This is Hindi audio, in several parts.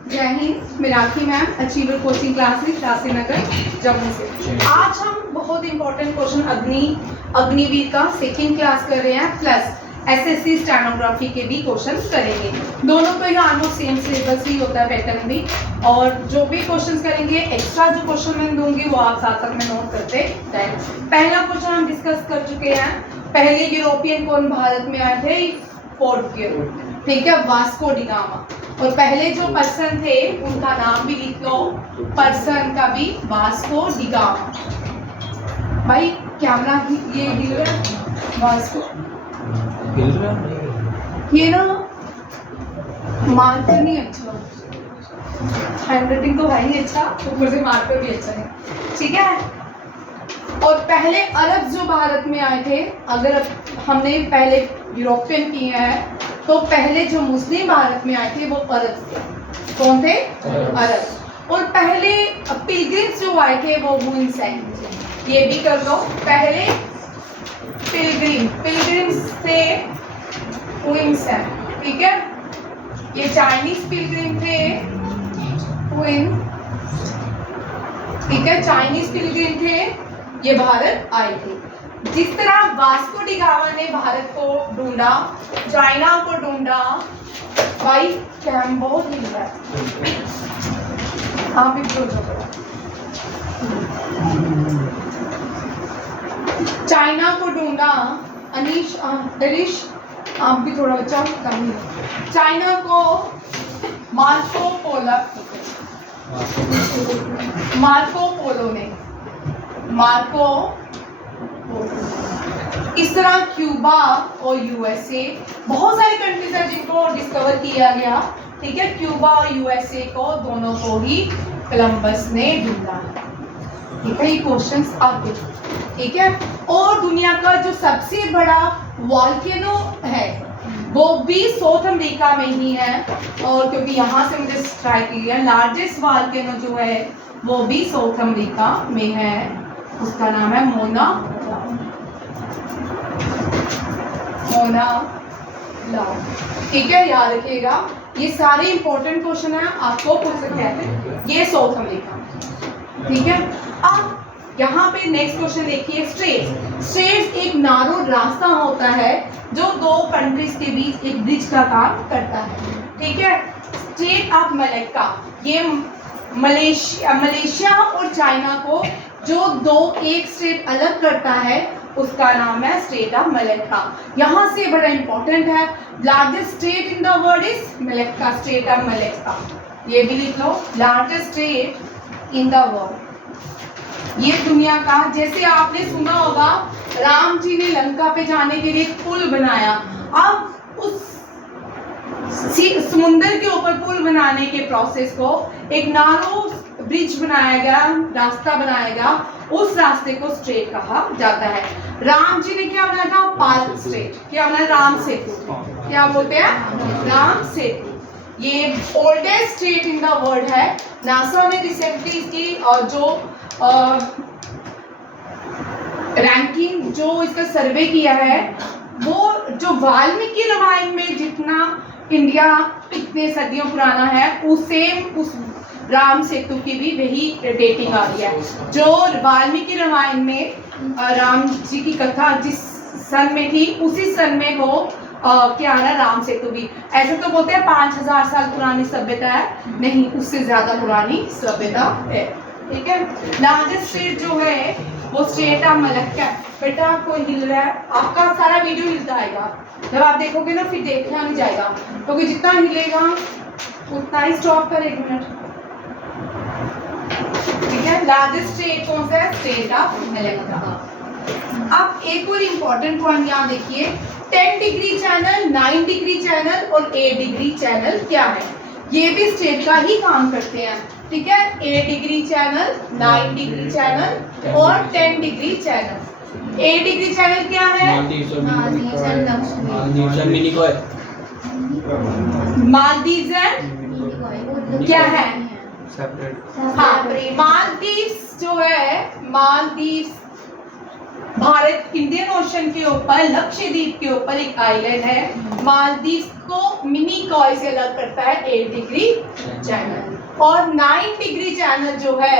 जय Hind, Meenakshi ma'am, achiever coaching classes, Shastrinagar, Jammu से। आज हम बहुत इंपॉर्टेंट क्वेश्चन अग्निवीर का सेकंड क्लास कर रहे हैं, प्लस एसएससी स्टेनोग्राफी के भी क्वेश्चन करेंगे। दोनों का ही ऑलमोस्ट सेम सिलेबस ही होता है, पैटर्न भी। और जो भी क्वेश्चन करेंगे, एक्स्ट्रा जो क्वेश्चन मैं दूंगी वो आप साथ साथ में नोट करते जाएं। पहला क्वेश्चन हम डिस्कस कर चुके हैं। पहले यूरोपियन कौन भारत में आए थे? पोर्टुगीज, ठीक है, वास्को डी गामा। और पहले जो पर्सन थे उनका नाम भी लिख लो, पर्सन का भी, वास्को डी गामा। भाई कैमरा ये हिल रहा है, वास्को ये ना मार्कर नहीं अच्छा, हैंडराइटिंग तो है ही अच्छा, ऊपर से मार्कर भी अच्छा है, ठीक है। और पहले अरब जो भारत में आए थे, अगर हमने पहले यूरोपियन किए हैं तो पहले जो मुस्लिम भारत में आए थे वो अरब थे। कौन थे? अरब। और पहले पिलग्रिम्स जो आए थे वो हुनसेन, ये भी कर दो। पहले पिलग्रिम्स थे हुनसेन, ठीक है। ये चाइनीज पिलग्रिम थे ठीक है, चाइनीज पिलग्रिम थे, ये भारत आए थे। जिस तरह वास्को डी गामा ने भारत को ढूंढा, चाइना को ढूंढा, भाई कैम बहुत हिल रहा है, आप भी चाइना को ढूंढा, अनीश दरिश आप भी थोड़ा बचाओ, कम ही। चाइना को मार्को पोलो ने इस तरह क्यूबा और यूएसए, बहुत सारी कंट्रीज है जिनको डिस्कवर किया गया, ठीक है। क्यूबा और यूएसए को, दोनों को ही कोलंबस ने ढूंढा, ठीक है। ये क्वेश्चंस आते, ठीक है। और दुनिया का जो सबसे बड़ा वॉल्केनो है वो भी साउथ अमेरिका में ही है, और क्योंकि यहाँ से मुझे स्ट्राइक किया, लार्जेस्ट वॉल्केनो जो है वो भी साउथ अमेरिका में है, उसका नाम है मोना लाओ, ठीक है, याद रखिएगा। ये सारे इंपॉर्टेंट क्वेश्चन है, आपको पूछ सकते हैं। ये साउथ अमेरिका, ठीक है। अब यहाँ पे नेक्स्ट क्वेश्चन देखिए, स्ट्रेट्स एक नारो रास्ता होता है जो दो कंट्रीज के बीच एक ब्रिज का काम करता है, ठीक है। स्ट्रेट ऑफ मलक्का, ये मलेशिया और चाइना को जो एक स्टेट अलग करता है उसका नाम है स्टेट ऑफ मलक्का। यहाँ से बड़ा इंपॉर्टेंट है, largest state in the world is Malacca, state of Malacca, ये भी लिख लो, largest state in the world. ये दुनिया का, जैसे आपने सुना होगा राम जी ने लंका पे जाने के लिए पुल बनाया, अब उस समुद्र के ऊपर पुल बनाने के प्रोसेस को एक नारो ब्रिज बनाया गया, रास्ता बनाया गया, उस रास्ते को स्ट्रेट कहा जाता है। राम जी ने क्या बनाया था? पाल स्ट्रेट, क्या बनाया? राम सेतु, क्या बोलते हैं? राम सेतु। ये oldest straight in the world है। नासा ने रिसेंटली इसकी जो रैंकिंग, जो इसका सर्वे किया है, वो जो वाल्मीकि रामायण में जितना इंडिया इतने सदियों पुराना है, उस राम सेतु की भी वही डेटिंग आ रही है। जो वाल्मीकि रामायण में राम जी की कथा जिस सन में थी, उसी सन में वो क्या है, राम सेतु भी। ऐसे तो बोलते हैं 5000 साल पुरानी सभ्यता है, नहीं, उससे ज्यादा पुरानी सभ्यता है, ठीक है। लार्जेस्ट स्टेट जो है वो स्टेट ऑफ मलक्का है। बेटा आपको हिल रहा है, आपका सारा वीडियो हिलता आएगा, जब आप देखोगे ना फिर देखना नहीं जाएगा, क्योंकि जितना हिलेगा उतना ही स्टॉप कर, 1 मिनट, ठीक है। लार्जेस्ट स्टेट कौन सा है? State of Malacca. अब एक और इम्पोर्टेंट पॉइंट यहाँ देखिए, 10 डिग्री चैनल, 9 डिग्री चैनल और 8 डिग्री चैनल क्या है? ये भी स्टेट का ही काम करते हैं, ठीक है। 8 डिग्री चैनल, 9 डिग्री चैनल और 10 डिग्री चैनल। 8 डिग्री चैनल क्या है? मालदीव क्या है? हाँ, मालदीव्स जो है, मालदीव्स भारत इंडियन ओशन के ऊपर, लक्षद्वीप के ऊपर एक आइलैंड है। मालदीव को मिनी कॉय से अलग करता है 8 डिग्री चैनल। और 9 डिग्री चैनल जो है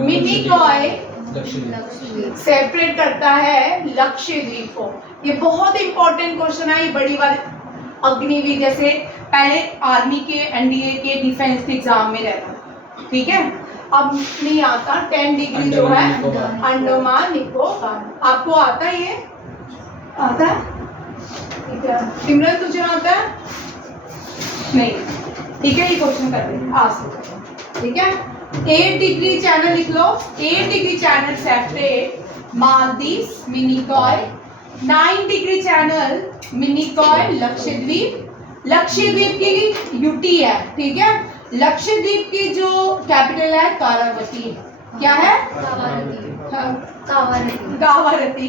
मिनिकॉय सेपरेट करता है लक्षद्वीप को। ये बहुत इंपॉर्टेंट क्वेश्चन है, ये बड़ी बार अग्निवीर जैसे पहले आर्मी के एनडीए के डिफेंस के एग्जाम में रहता, ठीक है। अब नहीं आता 10 डिग्री जो है अंडमान निकोबार। आपको आता है ये? आता है? ठीक है सिमरन, तुझे आता है? नहीं, ठीक है ये क्वेश्चन कर रहे हैं आज से, ठीक है। 8 डिग्री चैनल लिख लो, 8 degree channel separate Maldives Minicoy, 9 degree channel Minicoy Lakshadweep. Lakshadweep की यूटी है, ठीक है। लक्षद्वीप की जो कैपिटल है कारावती, क्या है? कावारती, कावारती,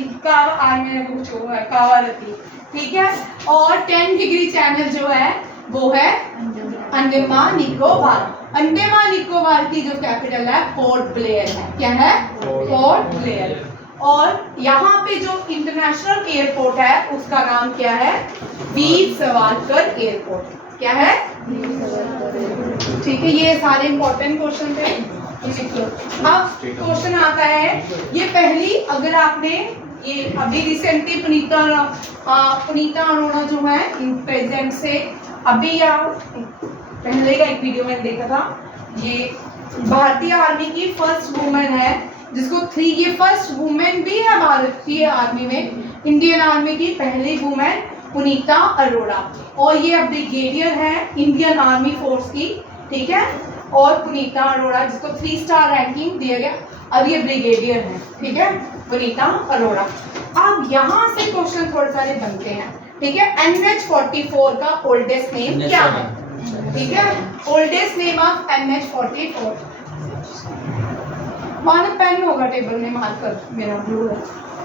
ठीक है। और 10 डिग्री चैनल जो है वो है अंडमान निकोबार। अंडमान निकोबार की जो कैपिटल है पोर्ट ब्लेयर है, क्या है? Port Blair. और यहाँ पे जो इंटरनेशनल एयरपोर्ट है उसका नाम क्या है? वीर सावरकर एयरपोर्ट, क्या है? ठीक है, ये सारे इंपॉर्टेंट क्वेश्चन थे। अब क्वेश्चन आता है, ये पहली अगर आपने ये अभी रिसेंटली पुनीता अरोड़ा जो है प्रेजेंट से अभी या पहले का एक वीडियो मैंने देखा था, ये भारतीय आर्मी की फर्स्ट वुमेन है जिसको ये फर्स्ट वुमेन भी है भारतीय आर्मी में, इंडियन आर्मी की पहली वुमेन पुनीता अरोड़ा। और ये अब ब्रिगेडियर है इंडियन आर्मी फोर्स की, ठीक है। और पुनीता अरोड़ा जिसको 3 स्टार रैंकिंग दिया गया, अब ये ब्रिगेडियर है, ठीक है, पुनीता अरोड़ा। अब यहाँ से क्वेश्चन थोड़े सारे बनते हैं, ठीक है। NH-44 का ओल्डेस्ट नेम क्या है? ठीक है, oldest name of NH-44। One pen होगा टेबल में, मार्कर मेरा ब्लू है।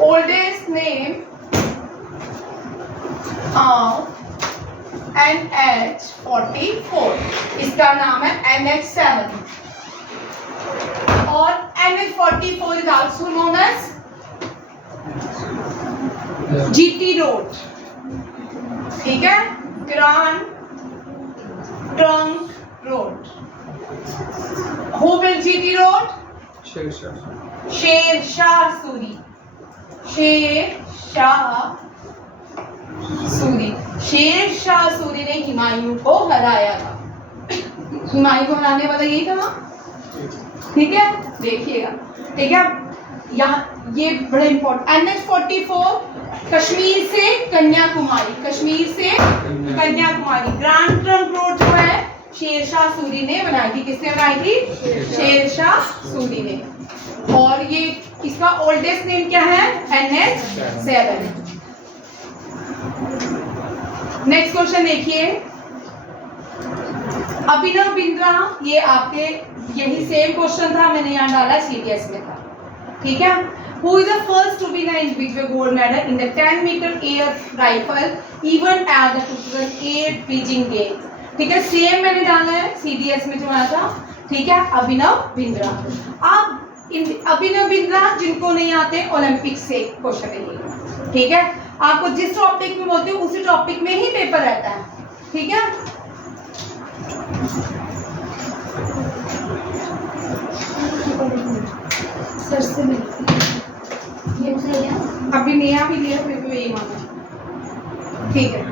ओल्डेस्ट नेम NH-44, इसका नाम है NH-7 और NH-44 is also known as GT road, ठीक है, grand trunk road. Who built GT road? Sher Shah Suri. Sher Shah Suri ने हुमायूं को हराया था। हुमायूं को हराने वाला यही था ना, ठीक है, देखिएगा, ठीक है। यहाँ ये बड़ा इंपॉर्टेंट, NH-44 कश्मीर से कन्याकुमारी, कश्मीर से कन्याकुमारी। ग्रैंड ट्रंक रोड जो है शेर शाह सूरी ने बनाई थी। किसने बनाई थी? शेर शाह सूरी ने। और ये इसका ओल्डेस्ट नेम क्या है? NH-7। नेक्स्ट क्वेश्चन देखिए, अभिनव बिंद्रा, ये आपके यही सेम क्वेश्चन था, मैंने यहाँ डाला, CDS में था, ठीक है। Who is the first to win an individual gold medal in the 10-meter air rifle event at the 2008 Beijing Games? ठीक है, सेम मैंने डाला है CDS में जो आया था, ठीक है, अभिनव बिंद्रा। अब अभिनव बिंद्रा जिनको नहीं आते ओलंपिक से क्वेश्चन है, ठीक है। आपको जिस टॉपिक में बोलते हो उसी टॉपिक में ही पेपर रहता है, ठीक है। सर से अभी नेहा भी लिया, फिर भी यही माना, ठीक है,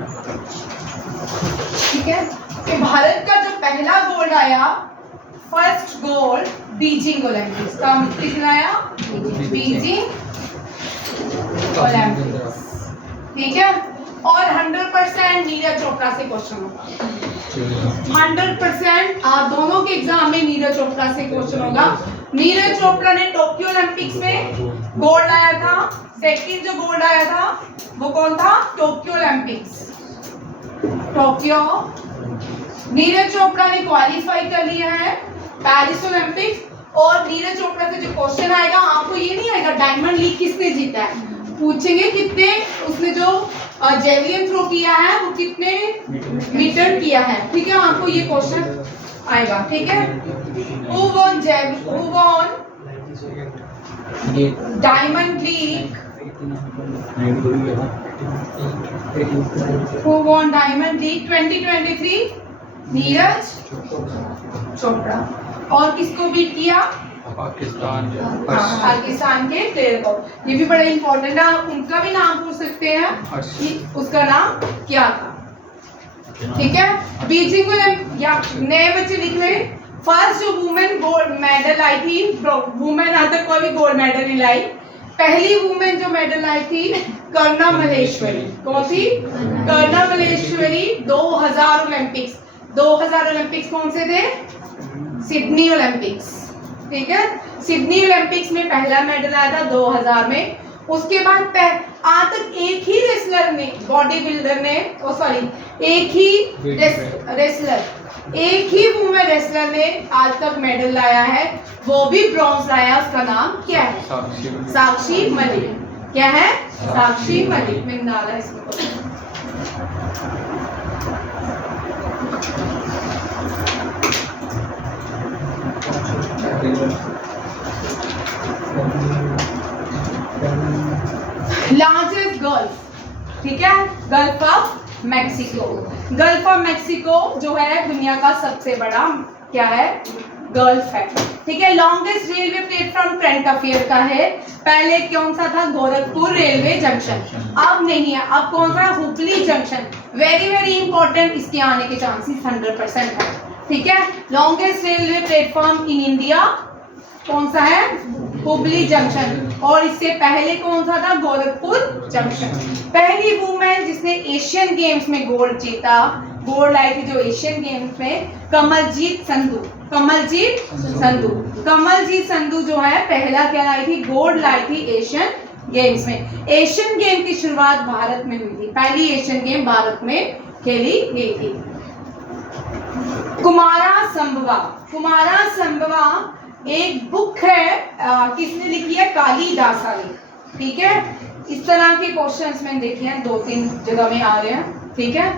ठीक है। कि भारत का जो पहला गोल्ड आया, फर्स्ट गोल्ड बीजिंग ओलंपिक्स का, किसने आया? बीजिंग ओलंपिक्स, ठीक है। और 100% नीरज चोपड़ा से क्वेश्चन होगा, 100%। आप दोनों के एग्जाम में नीरज चोपड़ा से क्वेश्चन होगा। नीरज चोपड़ा ने टोक्यो ओलंपिक्स में गोल्ड लाया था। सेकंड जो गोल्ड आया था वो कौन था? Tokyo Olympics, Tokyo. Neeraj Chopra ने क्वालिफाई कर लिया है पेरिस ओलंपिक्स। और नीरज चोपड़ा से जो क्वेश्चन आएगा, आपको ये नहीं आएगा डायमंड लीग किसने जीता है, पूछेंगे कितने उसने जो जेवलिन थ्रो किया है वो कितने मीटर किया है, ठीक है। आपको ये क्वेश्चन आएगा, ठीक है। Who won diamond league? Who won diamond league 2023? Neeraj Chopra. और किसको बीट किया? पाकिस्तान। पाकिस्तान के प्लेयर को। ये भी बड़ा इंपॉर्टेंट है, आप उनका भी नाम पूछ सकते हैं कि उसका नाम क्या था। ठीक है, बीजिंग या नए बच्चे लिख रहे हैं। फर्स्ट जो वुमेन गोल्ड मेडल आई थी, वुमेन आज तक कोई भी गोल्ड मेडल नहीं लाई। पहली वुमेन जो मेडल आई थी कर्णा मल्लेश्वरी। कौन थी? कर्णा मल्लेश्वरी। 2000 ओलंपिक्स, 2000 ओलंपिक्स कौन से थे? Sydney Olympics. ठीक है, सिडनी ओलंपिक्स में पहला मेडल आया था 2000 में। उसके बाद आज तक एक ही रेसलर ने, बॉडी बिल्डर ने, एक ही रेसलर, एक ही वुमेन रेसलर ने आज तक मेडल लाया है, वो भी ब्रॉन्ज लाया। उसका नाम क्या है? साक्षी मलिक। क्या है? साक्षी मलिक। मैंने डाला इसमें। लार्जेस्ट गल्फ, ठीक है, gulf of Mexico. Gulf of Mexico जो है दुनिया का सबसे बड़ा क्या है? गल्फ है। ठीक है, longest railway platform current affair का है। पहले कौन सा था? Gorakhpur railway junction. अब नहीं है, अब कौन सा? Hubli junction. Very very important, इसके आने के चांसेस 100% है। ठीक है, longest railway platform in India कौन सा है? हुबली जंक्शन। और इससे पहले कौन सा था? गोरखपुर जंक्शन। पहली वुमेन जिसने एशियन गेम्स में गोल्ड जीता, गोल्ड लाई थी जो एशियन गेम्स में, कमलजीत संधू। कमलजीत संधू। कमलजीत संधू जो है पहला क्या लाई थी? गोल्ड लाई थी एशियन गेम्स में। एशियन गेम की शुरुआत भारत में हुई थी, पहली एशियन गेम भारत में खेली गई थी। कुमारा संभवा। कुमारा संभवा एक बुक है, किसने लिखी है? कालिदासा ने। ठीक है, इस तरह के क्वेश्चंस मैंने देखे हैं, 2-3 जगह में आ रहे हैं। ठीक है,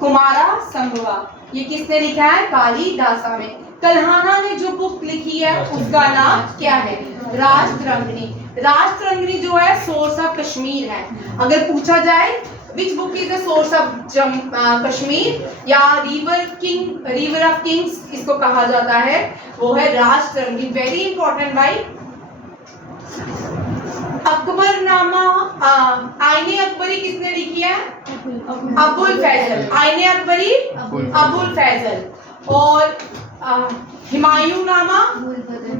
कुमारा संभवा ये किसने लिखा है? कालिदासा में। कल्हाना ने जो बुक लिखी है उसका नाम क्या है? राजतरंगिणी। राजतरंगिणी जो है सोर्स ऑफ कश्मीर है। अगर पूछा जाए which book is the source of Kashmir या रिवर ऑफ किंग्स इसको कहा जाता है, वो है राजतरंगिणी। वेरी इंपॉर्टेंट भाई। अकबरनामा, आईने अकबरी किसने लिखी है? अबुल फैजल। आईने अकबरी अबुल फैजल। और हुमायूं नामा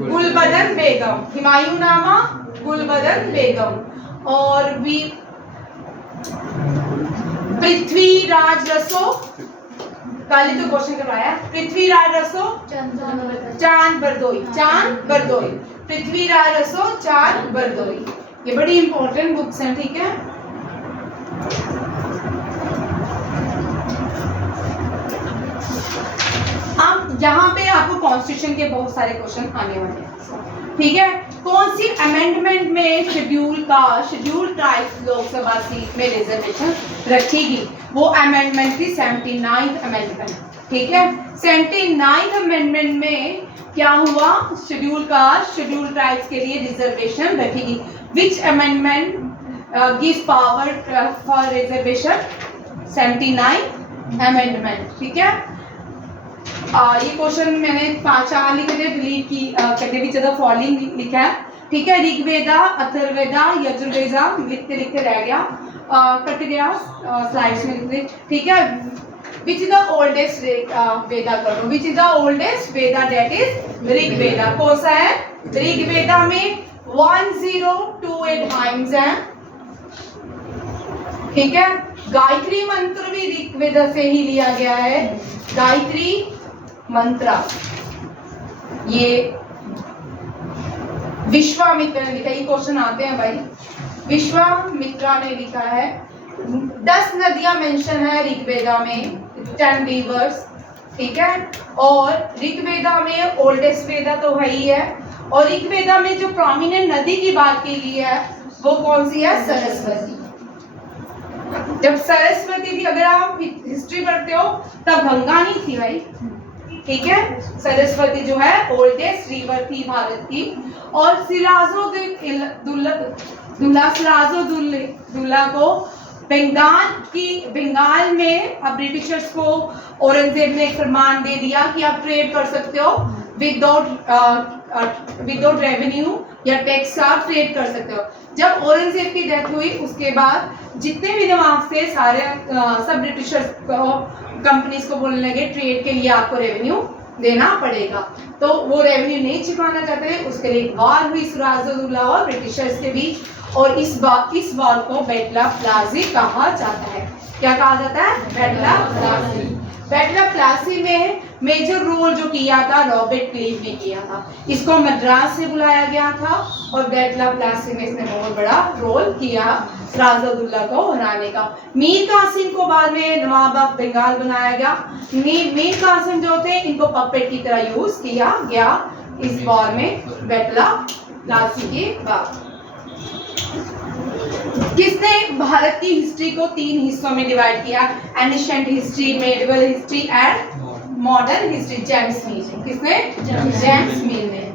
गुलबदन बेगम। हुमायूं नामा गुलबदन बेगम। और भी पृथ्वीराज रसो, कल ही तो क्वेश्चन करवाया। पृथ्वीराज रसो चांद बरदोई। चांद बरदोई। पृथ्वीराज रसो चांद बरदोई। ये बड़ी इंपॉर्टेंट बुक्स हैं। ठीक है, अब यहाँ पे आपको कॉन्स्टिट्यूशन के बहुत सारे क्वेश्चन आने वाले हैं। ठीक है, कौन सी अमेंडमेंट में शेड्यूल ट्राइब्स लोकसभा सीट में रिजर्वेशन रखेगी? वो अमेंडमेंट थी 79th अमेंडमेंट। ठीक है, 79th अमेंडमेंट में क्या हुआ? शेड्यूल ट्राइब्स के लिए रिजर्वेशन रखेगी। विच amendment gives power for reservation? 79th amendment. ठीक है, ये क्वेश्चन मैंने 5 लिखे थे, डिलीट की करने की जगह फॉलोइंग लिखा है। ठीक है, ऋग्वेदा, अथर्ववेदा, यजुर्वेदा लिखते लिखते रह गया, कट गया स्लाइड्स में लिखते। ठीक है, विच इज द ओल्डेस्ट वेदा कर दो। Which is the oldest Veda? That is Rigveda. कौन सा है? ऋग्वेदा में 1028 हाइम्स हैं। ठीक है, गायत्री मंत्र भी ऋग्वेदा से ही लिया गया है। गायत्री मंत्र ये विश्वामित्र ने लिखा। ये क्वेश्चन आते हैं भाई। विश्वामित्रा ने लिखा है। 10 नदियां मेंशन है ऋग्वेदा में, 10 रिवर्स। ठीक है, और ऋग्वेदा में ओल्डेस्ट वेदा तो है ही है। और ऋग्वेदा में जो प्रोमिनेंट नदी की बात की गई है वो कौन सी है? सरस्वती। जब सरस्वती थी, अगर आप हिस्ट्री पढ़ते हो तब गंगा नहीं थी भाई। ठीक है, सरस्वती जो है ओल्डेस्ट रिवर थी भारत की। और सिराजुद्दौला को बंगाल में अब ब्रिटिशर्स को औरंगजेब ने एक फरमान दे दिया कि आप ट्रेड कर सकते हो विदाउट रेवेन्यू या टैक्स का ट्रेड कर सकते हो। जब औरंगजेब की डेथ हुई उसके बाद जितने भी नवाब थे सारे सब ब्रिटिशर्स को कंपनीज को बोलने लगे ट्रेड के लिए आपको रेवेन्यू देना पड़ेगा, तो वो रेवेन्यू नहीं चुकाना चाहते थे। उसके लिए एक वॉर हुई सिराजुद्दौला और ब्रिटिशर्स के बीच, और इस वॉर को बैटल ऑफ प्लासी कहा जाता है। क्या कहा जाता है? Battle of Plassey. Battle of Plassey में मेजर रोल जो किया था रॉबर्ट क्लीव ने किया था। इसको मद्रास से बुलाया गया था और बैटल ऑफ प्लासी में इसने बहुत बड़ा रोल किया सिराजुद्दौला को हराने का। मीर कासिम को बाद में नवाब ऑफ बंगाल बनाया गया। मीर कासिम जो थे इनको पपेट की तरह यूज किया गया इस वॉर में बैटल ऑफ प्लासी के बाद। किसने भारत की हिस्ट्री को 3 हिस्सों में डिवाइड किया? Ancient history, medieval history and modern history. James Mill. किसने? जेम्स मिल ने।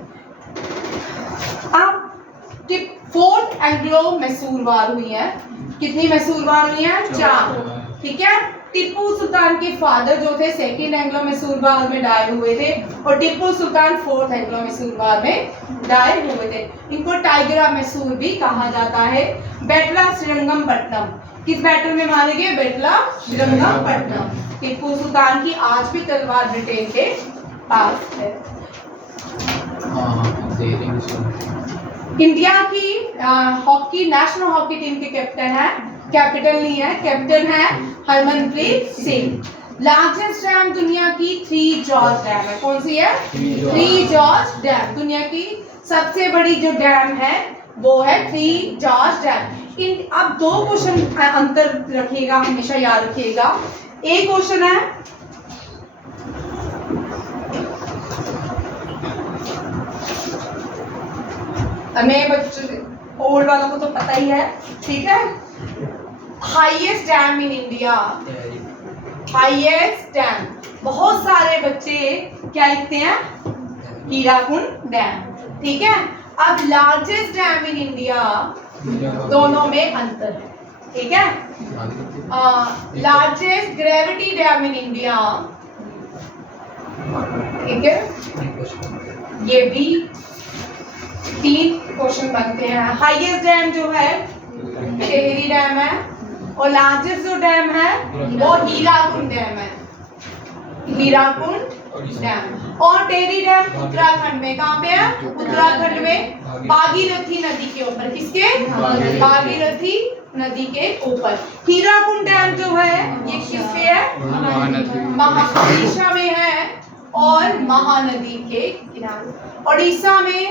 अब 4th एंग्लो मैसूर वार हुई है। कितनी मैसूर वार हुई है? 4। ठीक है। टिप्पू सुल्तान के फादर जो थे 2nd एंग्लो मैसूर वार में डाई हुए थे और टिप्पू सुल्तान 4th एंग्लो मैसूर वार में डाई हुए थे। इनको टाइगर ऑफ मैसूर भी कहा जाता है। बैटल ऑफ श्रीरंगपट्टनम किस बैटल में मारे गए? Battle of Srirangapatnam. टिप्पू सुल्तान की आज भी तलवार ब्रिटेन के पास है। इंडिया की हॉकी नेशनल हॉकी टीम के कैप्टन है, कैपिटल नहीं है, कैप्टन है हरमनप्रीत सिंह। लार्जेस्ट डैम दुनिया की 3 जॉर्ज डैम है। कौन सी है? 3 जॉर्ज डैम। दुनिया की सबसे बड़ी जो डैम है वो है 3 जॉर्ज डैम। इन अब 2 क्वेश्चन अंतर रखिएगा, हमेशा याद रखिएगा। एक क्वेश्चन है हमें बच्चों ओल्ड वालों को तो पता ही है, ठीक है। Highest dam in India, highest dam. बहुत सारे बच्चे क्या लिखते हैं? हीराकुंड डैम, ठीक है। अब लार्जेस्ट डैम इन इंडिया, दोनों में अंतर है, ठीक है। Largest gravity dam in India, ठीक है, ये भी 3 क्वेश्चन बनते हैं। हाईएस्ट डैम जो है टेहरी डैम है और लार्जेस्ट जो डैम है वो हीराकुंड डैम है, हीराकुंड डैम। और टेहरी डैम उत्तराखंड में, कहाँ पे है? उत्तराखंड में, भागीरथी नदी के ऊपर। किसके? भागीरथी नदी के ऊपर। हीराकुंड डैम जो है ये किसपे है? उड़ीसा में है और महानदी के किनारे। उड़ीसा में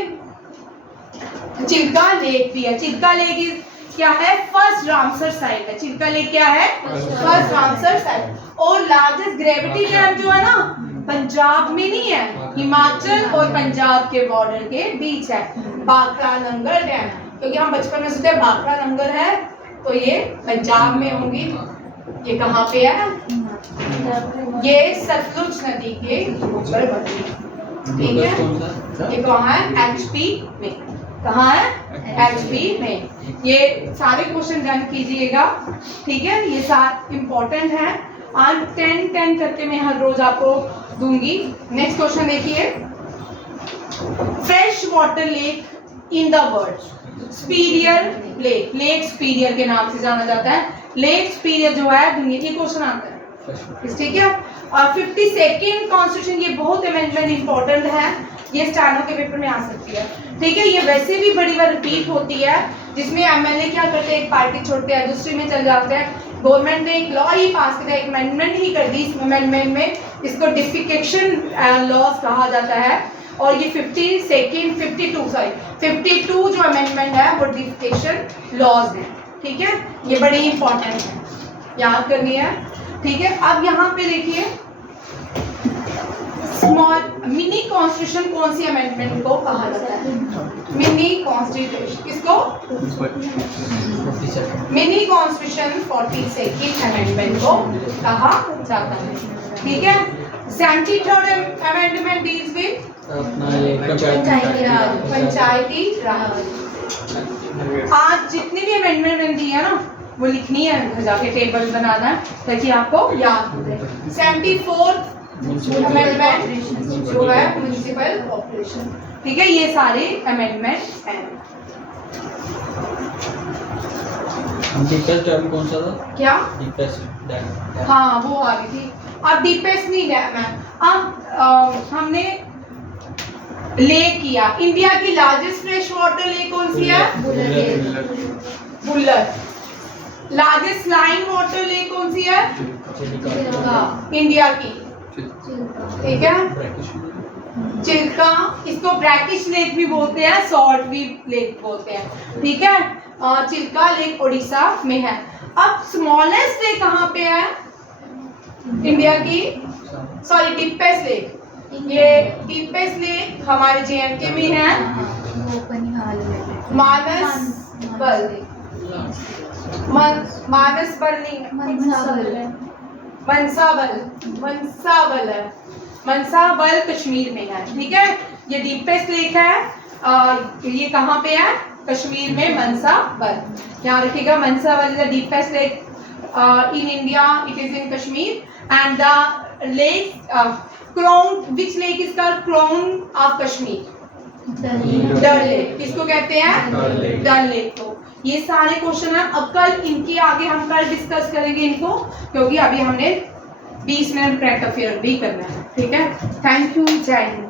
चिल्का लेक भी है। चिल्का लेक क्या है? फर्स्ट रामसर साइट है। चिल्का लेक क्या है? First Ramsar site. और लार्जेस्ट ग्रेविटी डैम जो है ना पंजाब में नहीं है, हिमाचल और पंजाब के बॉर्डर के बीच है, भाखड़ा नंगर डैम। क्योंकि हम बचपन में सुनते हैं भाखड़ा नंगर है, तो ये पंजाब में होंगी। ये कहाँ पे है? ये सतलुज नदी के ऊपर बनी, ठीक है। ये कहाँ है? एचपी में। कहाँ है? एचपी में। ये सारे क्वेश्चन डन कीजिएगा, ठीक है। ये 7 इंपॉर्टेंट हैं। आज 10 करके मैं हर रोज आपको दूंगी। नेक्स्ट क्वेश्चन देखिए। Fresh water lake in the world, superior lake, lake superior के नाम से जाना जाता है। लेक सुपीरियर जो है दुनिया की, क्वेश्चन आता है, ठीक है। और 52nd कॉन्स्टिट्यूशन, ये बहुत अमेंडमेंट इंपॉर्टेंट है, ये स्टैनो के पेपर में आ सकती है, ठीक है। ये वैसे भी बड़ी बार रिपीट होती है, जिसमें एमएलए क्या करते हैं, एक पार्टी छोड़ते हैं दूसरी में चल जाते हैं। गवर्नमेंट ने एक लॉ ही पास किया, एक अमेंडमेंट ही कर दी। इस अमेंडमेंट में इसको डिफिकेशन लॉज कहा जाता है। और ये 52 जो अमेंडमेंट है वो डिफिकेशन लॉज है, ठीक है। ये बड़ी इंपॉर्टेंट है, याद करनी है, ठीक है। अब यहाँ पे देखिए स्मॉल मिनी कॉन्स्टिट्यूशन कौन सी अमेंडमेंट को कहा जाता है? मिनी कॉन्स्टिट्यूशन किसको? मिनी कॉन्स्टिट्यूशन 42nd अमेंडमेंट को कहा जाता है, ठीक है। 73rd अमेंडमेंट डील्स विद पंचायती राज। आज जितनी भी अमेंडमेंट बनती है ना वो लिखनी है, घर जाके टेबल बनाना है ताकि आपको याद हो जाए। 74th अमेंडमेंट जो है म्युनिसिपल कॉर्पोरेशन, ठीक है, ये सारे अमेंडमेंट हैं। डीपेस्ट डैम कौन सा था? क्या? Deepest dam. हाँ वो आ रही थी। अब डीपेस्ट नहीं डैम है। अब हमने लेक किया, इंडिया की लार्जेस्ट फ्रेश वाटर लेक कौन सी है? Bullar. Largest line water lake कौन सी है? इंडिया की, ठीक है। चिल्का, इसको ब्रैकिश लेक भी बोलते हैं, सॉल्ट भी लेक बोलते हैं, ठीक है। चिल्का लेक उड़ीसा में है। अब स्मॉलेस्ट लेक कहाँ पे है इंडिया की? सॉरी, डीपेस्ट लेक, ये डीपेस्ट लेक हमारे JNK में है, मानसबल। मानसबल नहीं, मंसाबल है, मंसाबल कश्मीर में है, ठीक है। ये डीपेस्ट लेक है, ये कहाँ पे है? कश्मीर में, मंसाबल। यहाँ रखिएगा, Manasbal is the deepest lake in India, it is in Kashmir, and the lake crown, which lake is called crown of Kashmir? Dal lake. किसको कहते हैं? डल लेक को। ये सारे क्वेश्चन है। अब कल इनके आगे हम कल डिस्कस करेंगे इनको, क्योंकि अभी हमने 20 मिनट करंट अफेयर भी करना है, ठीक है। थैंक यू, जय हिंद।